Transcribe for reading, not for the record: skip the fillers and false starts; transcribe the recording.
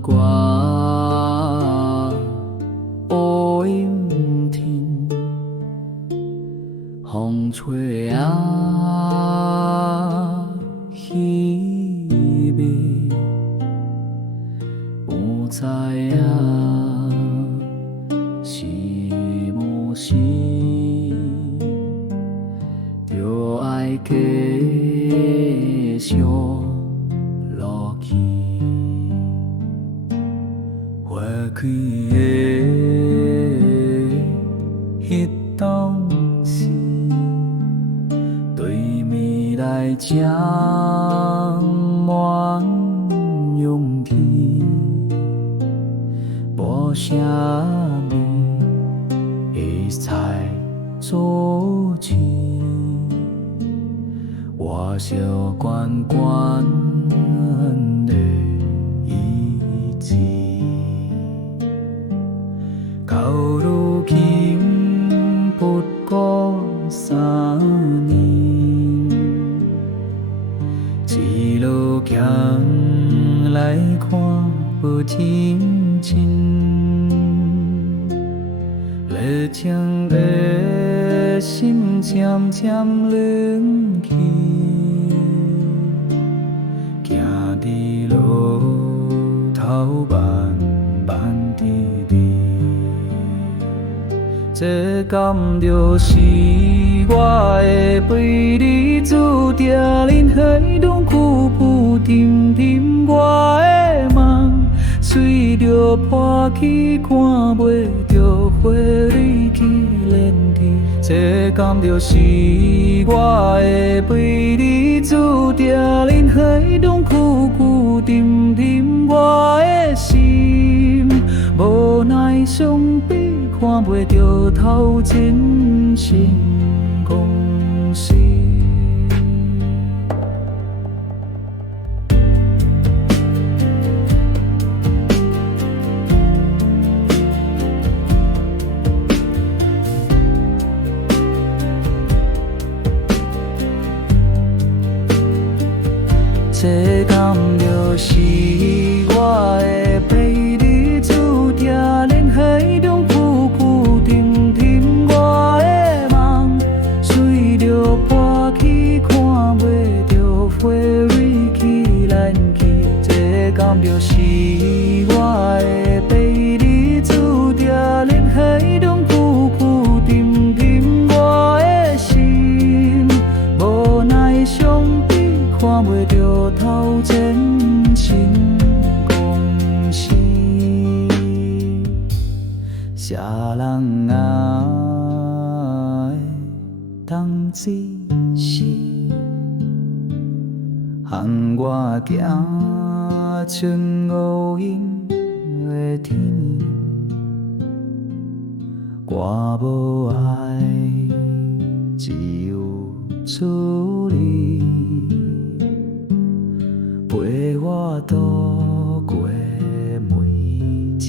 歌，乌阴天，风吹啊，稀微，不知影是无是，就爱继续落去。花开的迄当时，对未来充满勇气。无啥物会使阻止我小悬悬的意志。到如今不过3年，一路行来看不停情，热情的心渐渐冷去，行伫路头慢慢滴滴。这敢就是我的陪你注定，任何拢浮浮沉沉，我的梦随着破去，看袂着花蕊去连天。这敢就是我的陪你注定，任何拢浮浮沉沉，我的心无奈伤悲。看袂着头前成功时，这敢就是我的陪你注定，任何种浮浮沉沉，我的梦随着破去，看袂着花蕊去烂去。这敢就是我的陪你注定，任何种浮浮沉沉，我的心无奈伤悲，看袂着头前成功时。啥人爱当志是，含我行出乌阴的天，我无爱，只有处理，陪我度过每一